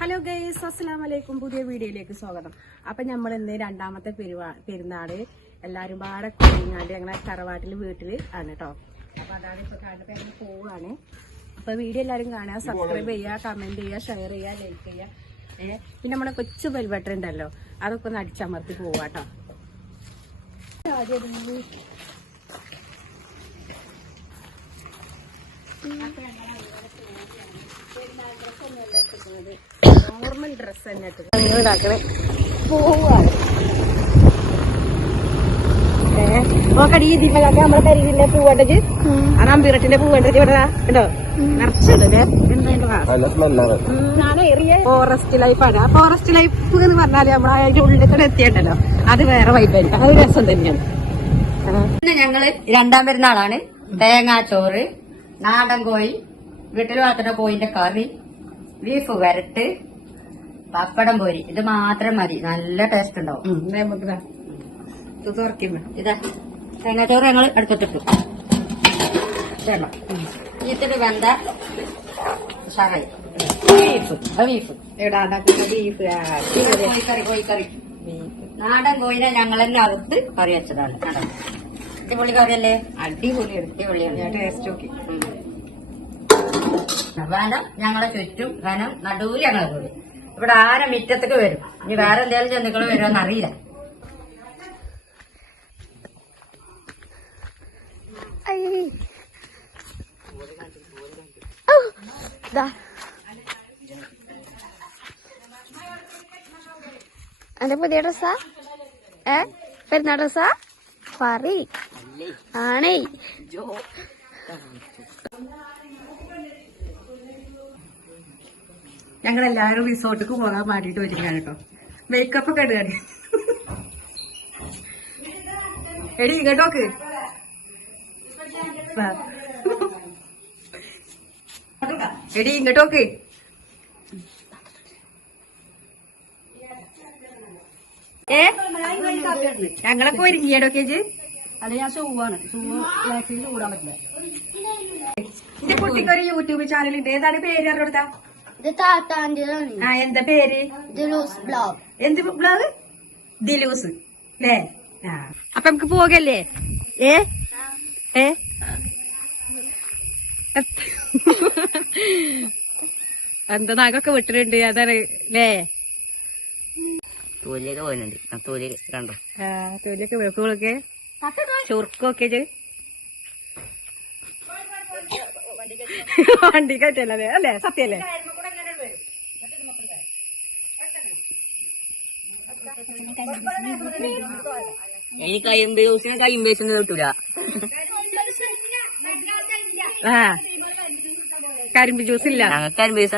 Hello guys അസ്സാം വലൈക്കും പുതിയ വീഡിയോയിലേക്ക് സ്വാഗതം. അപ്പൊ നമ്മൾ ഇന്ന് രണ്ടാമത്തെ പെരുന്നാൾ എല്ലാരും പാടെ കുഞ്ഞാണ്ട് ഞങ്ങളെ തറവാട്ടിൽ വീട്ടിൽ ആണ് കേട്ടോ അപ്പൊ അതാണ് ഇപ്പൊ കണ്ടപ്പോ പോവാണ്. അപ്പൊ വീഡിയോ എല്ലാരും കാണുക. സബ്സ്ക്രൈബ് ചെയ്യുക കമന്റ് ചെയ്യുക ഷെയർ ചെയ്യുക ലൈക്ക് ചെയ്യുക. ഏഹ് പിന്നെ നമ്മുടെ കൊച്ചു വെൽവെട്ടർ ഉണ്ടല്ലോ. അതൊക്കെ ഒന്ന് അടിച്ചമർത്തി പോവാട്ടോ നോർമൽ ഡ്രസ് തന്നെ നോക്കടി ദീപകാക്ക നമ്മളെ കരിയിലെ പൂവേണ്ടത് ആ നമ്പീറത്തിന്റെ പൂവേണ്ടത് ഇവിടെ കേട്ടോ ഫോറസ്റ്റ് ലൈഫാണ് ആ ഫോറസ്റ്റ് ലൈഫ് എന്ന് പറഞ്ഞാൽ നമ്മൾ അതിന്റെ ഉള്ളിൽ കൂടെ എത്തിയണ്ടല്ലോ അത് വേറെ വൈബായിരിക്കും അത് രസം തന്നെയാണ് ഞങ്ങൾ രണ്ടാം പെരുന്നാളാണ്. തേങ്ങാച്ചോറ് നാടൻ കോഴി വീട്ടിൽ വളർത്തുന്ന കോഴിന്റെ കറി ബീഫ് വരട്ട് പപ്പടം പോരി. ഇത് മാത്രം മതി. നല്ല ടേസ്റ്റ് ഉണ്ടാവും. ഇത് തേങ്ങാച്ചോറ് ഞങ്ങൾ എടുത്തിട്ടു ഇതെണ്ണം ഇതിട്ട് വെന്ത ബീഫ്. ബീഫ്. ബീഫ്. കോഴിക്കറി കോഴിക്കറി. നാടൻ കോഴിനെ ഞങ്ങൾ തന്നെ അറുത്ത് കറി വെച്ചതാണ്. അടിപൊളി കറിയല്ലേ? അടിപൊളി അടിപൊളിയാണ്. ടേസ്റ്റ് നോക്കി. വനം ഞങ്ങളെ ചുറ്റും വനം നടുവിൽ ഞങ്ങളെ കൂടി. ഇവിടെ ആരും മിറ്റത്തേക്ക് വരും? ഇനി വേറെ എന്തെങ്കിലും ജന്തുക്കൾ വരുമെന്ന് അറിയില്ല. എന്റെ പുതിയ ഡ്രസ്സാ? ഏ? പെരുന്നാ ഡ്രസ്സാ? പറ ആണേ. ഞങ്ങൾ എല്ലാവരും റിസോർട്ടിക്ക് പോകാൻ മാറ്റിട്ട് വരികയാണ് കേട്ടോ. മേക്കപ്പ് ഒക്കെ ഇടുകയാണ്. എടി ഇങ്ങോട്ടോക്ക്. എടി ഇങ്ങോട്ടോക്ക് ഏ? ഞങ്ങളൊക്കെ ഒരുങ്ങിയടോക്കെ അത് ഞാൻ ഷൂവാണ്. ഷൂ കൂടാൻ പറ്റില്ല. എന്റെ കുട്ടിക്ക് ഒരു യൂട്യൂബ് ചാനലുണ്ട് ഏതാണ് പേര് അറിഞ്ഞെടുത്താ ഇത് താത്താന്റേതാണ് ആ എന്താ പേര്? ദിലൂസ് ബ്ലോഗ് എന്ത് ബ്ലോഗ് ദിലൂസ് അല്ലേ ആ. അപ്പൊ നമുക്ക് പോകല്ലേ? ഏ? ഏ? എന്താ നാഗൊക്കെ വിട്ടിട്ടുണ്ട് അതാണ് അല്ലേ തോലിയൊക്കെ പോകുന്നുണ്ട് തോലി കണ്ടോ? ആ തൊലിയൊക്കെ വെളുക്കുകളൊക്കെ ചുറുക്കൊക്കെ വണ്ടി കയറ്റല്ലേ അല്ലേ? സത്യല്ലേ എനിക്ക് കയ്യമ്പ് ദിവസം കയ്യമ്പ് കിട്ടൂല. ആ. കരിമ്പ് ജ്യൂസ് ഇല്ല. ഞങ്ങൾക്ക് കരിമ്പ് ജ്യൂസ്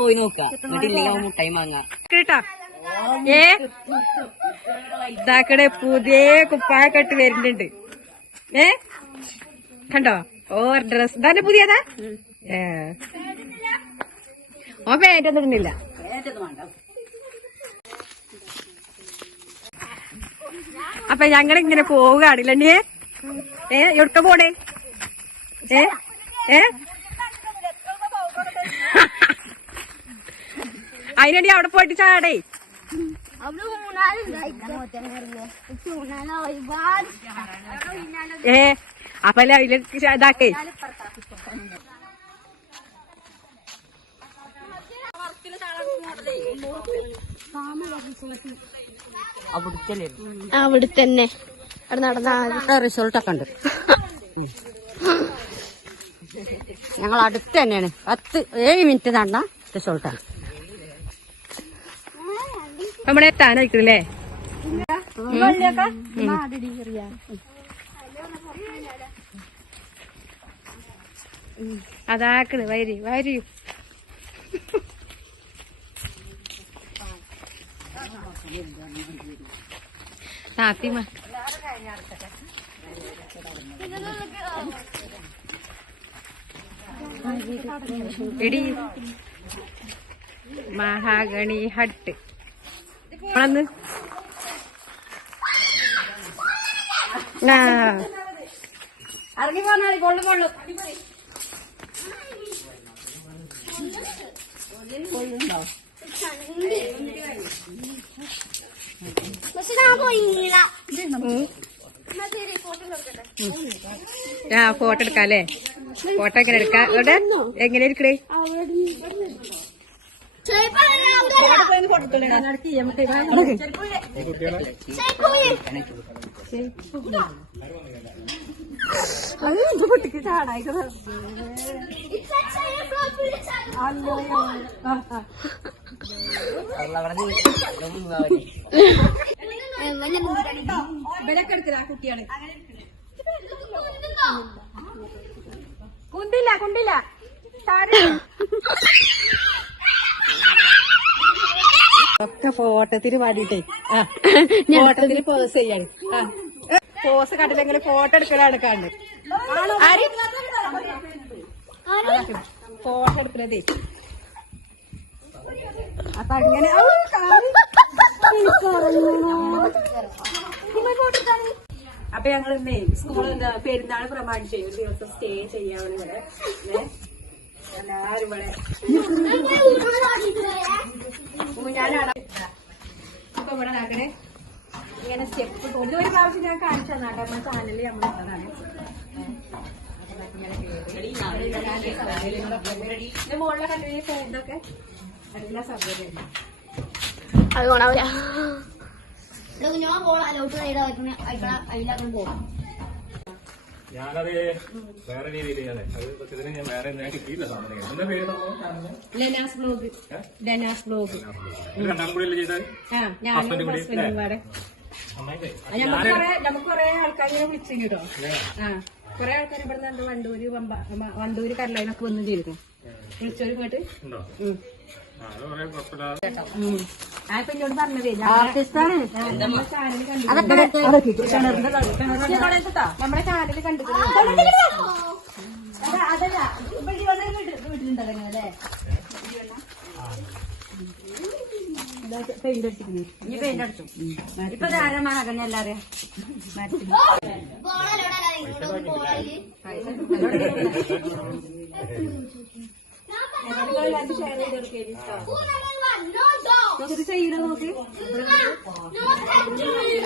പോയി. നോക്കാം? എന്നിട്ടില്ലെങ്കിൽ മുട്ടായി വാങ്ങാം. കേട്ടാ? ഏ? ഇതാക്കടെ പുതിയ കുപ്പായ കെട്ട് വരുന്നുണ്ട്. ഏ? കണ്ടോ? ഓ ഡ്രസ് തന്നെ പുതിയതാ? ഏ. ഓ പേറ്റ് ഒന്നും ഇടുന്നില്ല. അപ്പൊ ഞങ്ങളിങ്ങനെ പോവുകയാണില്ലേ ഏ എവിടെ പോണേ? ഏ ഏ? അതിനടി അവിടെ പോയിട്ട് ചാടേ. ഏ അപ്പൊ അല്ലേ അതിലേക്ക് ഇതാക്കേ? അവിടുത്തെ അവിടെ തന്നെ അവിടെ നടന്ന റിസോർട്ടൊക്കെ ഉണ്ട്. ഞങ്ങൾ അടുത്ത് തന്നെയാണ്. പത്ത് ഏഴ് മിനിറ്റ് നടന്ന റിസോർട്ടാണ് നമ്മളെ എത്താനായിക്കില്ലേ അതാക്കണ് വരി വരി താത്തിമ എടി മഹാഗണി ഹട്ട്. നമ്മളന്ന് ആ ഇറങ്ങി പോന്നാളി കൊള്ളു കൊള്ളു. പക്ഷെ ഞാൻ പോയില്ല. ആ ഫോട്ടോ എടുക്കാം അല്ലേ ഫോട്ടോ എങ്ങനെ എടുക്കാം? ഇവിടെ എങ്ങനെ ഇരിക്കണേ കുട്ടിക്ക് ചാടായിക്കണ ഇവരൊക്കെ എടുക്കല കുട്ടിയാണ് കുണ്ടില്ല. കുണ്ടില്ല ഒക്കെ ഫോട്ടത്തിന് പാടിയിട്ടേ ആ ഫോട്ടത്തിന് പോസ് ചെയ്യാണ് ആ പോസ് കണ്ടില്ലെങ്കിൽ ഫോട്ടോ എടുക്കണ കണ്ട് ഫോട്ടോ എടുക്കണതേ അപ്പൊ അങ്ങനെ. അപ്പൊ ഞങ്ങൾ ഇന്നേ സ്കൂൾ പെരുന്നാൾ പ്രമാണിച്ച് ഒരു ദിവസം സ്റ്റേ ചെയ്യാവുന്ന ഇവിടെ? എല്ലാരും ഇവിടെ ഊഞ്ഞാലാണ് അപ്പൊ ഇവിടെ അങ്ങനെ ഇങ്ങനെ സ്റ്റെപ്പ് കൊണ്ട് ഒരു പ്രാവശ്യം ഞാൻ കാണിച്ചു തന്നെ നമ്മുടെ ചാനലിൽ നമ്മൾ ഇട്ടതാണ്. ഇതിന്റെ മുകളിലെ കണ്ടിന്യൂ ഇതൊക്കെ എല്ലാ സൗകര്യം അത് കൊണാവില്ല ഞാൻ പോളോട്ട് അതിലാക്കും പോകും ഞാനത് വേറെ രീതിയിൽ അതെ അത് സത്യത്തിന് ഞാൻ വേറെ ഞാൻ കിട്ടിയില്ല സാധനം. എന്താ പേര് ലെനാസ് ബ്ലോഗ്. ലെനാസ് ബ്ലോഗ്. രണ്ടാം കൂടി നമുക്ക് കൊറേ നമുക്ക് കൊറേ ആൾക്കാരെ വിളിച്ചു കേട്ടോ ആ കൊറേ ആൾക്കാർ ഇവിടെ നിന്ന് വണ്ടൂര് വണ്ടൂര് കരലൈനൊക്കെ വന്നു ചെയ്തു വിളിച്ചോരും ഇങ്ങോട്ട്. ഉണ്ടോ ഉം. ആ അത് പറയാൻ കുഴപ്പമില്ല ഉം. ആ ഇപ്പൊ എന്നോട് പറഞ്ഞതേ നമ്മുടെ ചാനൽ കണ്ടിട്ടുണ്ട് അതല്ല വീട്ടിലുണ്ടല്ലോ അല്ലേ പെയിന്റ് അടിച്ചിരിക്കുന്നു ഇനി പെയിന്റ് അടിച്ചു ഇപ്പൊ ആരാ മകനെ എല്ലാരും ഇത് ചെയ്യണത് നോക്ക്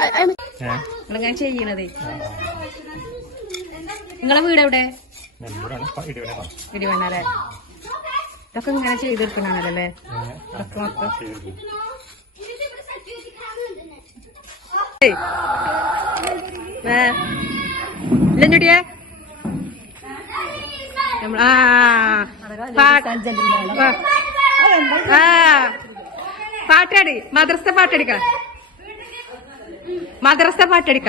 നിങ്ങളിങ്ങനെ ചെയ്യണതേ. നിങ്ങളെ വീട് എവിടെ? ഇടിവണ്ണല്ലേ ഇതൊക്കെ ഇങ്ങനെ ചെയ്തെടുക്കണല്ലേ ഇതൊക്കെ മൊത്തം. ഇല്ലെന്നുടിയേ ആ. പാട്ടാടി മദ്രസ പാട്ടടിക്ക. മദ്രസ പാട്ടടിക്ക.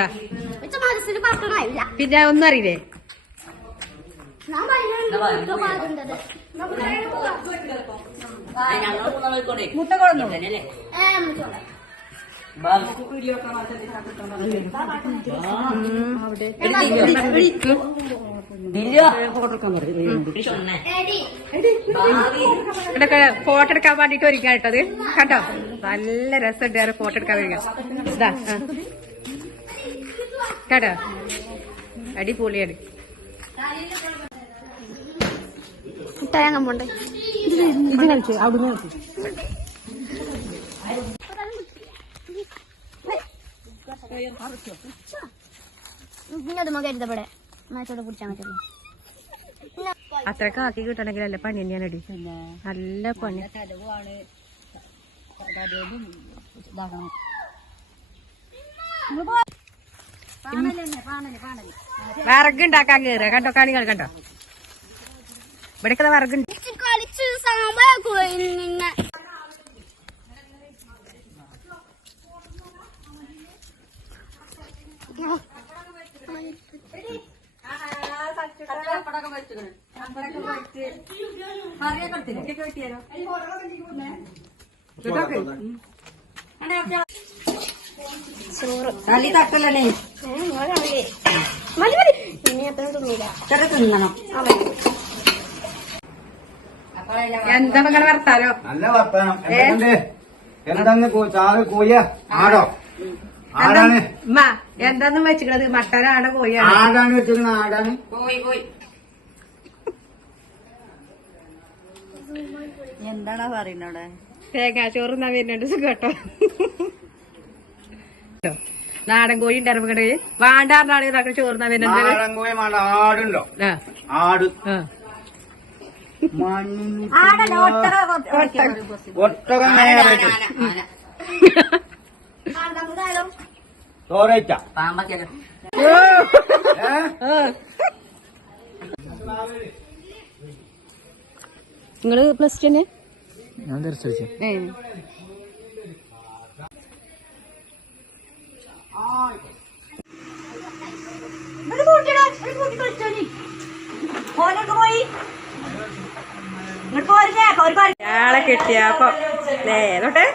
പിന്നെ ഒന്നും അറിയില്ലേ? മുട്ട കൊളന്നു ഇതൊക്കെ ഫോട്ടോ എടുക്കാൻ വേണ്ടിട്ട് ഒരുക്കാൻ കേട്ടത് കണ്ടോ? നല്ല രസമുണ്ട് ഫോട്ടോ എടുക്കാൻ വരിക. ഇതാ. കേട്ടോ? അടിപൊളിയാണ്. തേങ്ങ പോണ്ടേ. ഇത് കളിച്ച് അവിടുന്ന് കളിച്ച് ഇന്നത് മകരുത് ഇവിടെ. മാച്ചോടെ കുടിച്ചാൽ പറ്റുള്ളൂ അത്രയ്ക്ക് ആക്കി കിട്ടണമെങ്കിൽ നല്ല പണി തന്നെയാണ് അടി നല്ല പണി. വിറകുണ്ടാക്കാൻ കേറുക കണ്ടോ കാണികൾ കണ്ടോ? ഇവിടെ വിറകുണ്ട് കളിച്ച് ചോറ്. തലി തട്ടല്ലേ മതി മതി. ഇനി അത്ര തിന്നില്ല തിന്നണം. എന്താണ് വർത്താനോ? നല്ല വർത്താനം. കോ- ചാറ് കോയ? ആടോ? ആടാണ്. എന്താന്ന് എന്താന്നും വെച്ചിക്കണത്? മട്ടനാണ് കോഴിയാണ്? ആടാണ് വെച്ചിരിക്കണ ആടാണ്. പോയി പോയി. എന്താണാ പറയുന്നവിടെ? തേങ്ങാച്ചോറ് എന്നാ വരുന്നുണ്ട്. സുഖം കേട്ടോ. നാടൻ കോഴി ഉണ്ടായിരുന്നത് വാണ്ടാറിനാണ് ഇതാക്കി ചോർന്ന വേണ്ട ആടുണ്ടോ? ആട്. ഒട്ടക നിങ്ങൾ പ്ലസ് ടു തന്നെ? ഞാൻ തിരിച്ചു ഓനൊക്കെ പോയി ഇങ്ങോട്ട് പോരുന്നേ ഒരു ഇയാളെ കിട്ടിയപ്പോ നേരോട്ടെ